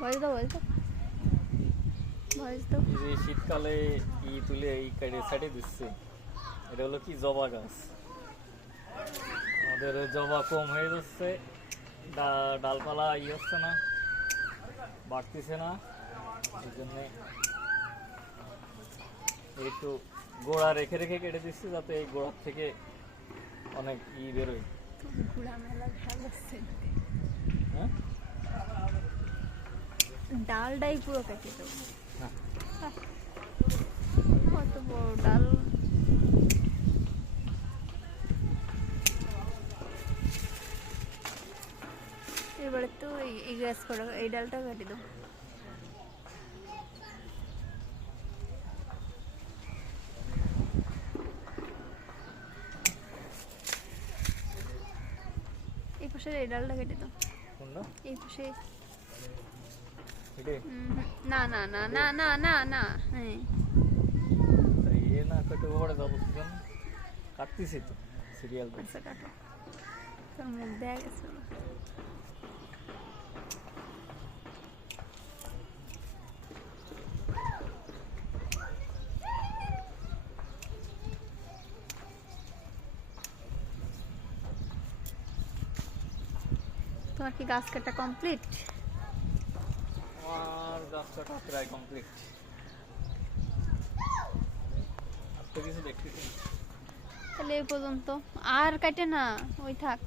Voice দাও voice দাও voice দাও। এই যে শীতকালে তুলে এই সাইডে দিচ্ছে, এটা হলো কি জবা গাছ। আমাদের জবা কম হয়ে যাচ্ছে, ডালপালা হচ্ছে না, বাড়তেছে না, এই জন্যে একটু গোড়া রেখে রেখে কেটে দিচ্ছি, যাতে এই গোড়ার থেকে অনেক বেরোয়। ঘোড়া মেলা ভালো। হ্যাঁ, ডালটাই পুরো কেটে দেবো। হ্যাঁ, কত বড় ডাল। এবারে তো এই গ্যাস করে এই ডালটা কেটে দেবো। এই পাশে এই ডালটা কেটে দাও। কোনটা? এই পাশে। এটাই? না না না না না না না। হ্যাঁ, না কেটে ওপরে যাবো, কাটতেছি তো সিরিয়াল। আচ্ছা কাটো, তোর মুখ দেয়া গেছে। তোমার কি গাছ কাটা কমপ্লিট? আমার গাছ কাটা প্রায় কমপ্লিট। আজকে কিছু দেখতেছি। তাহলে এই পর্যন্ত আর কাটে না, ওই থাক।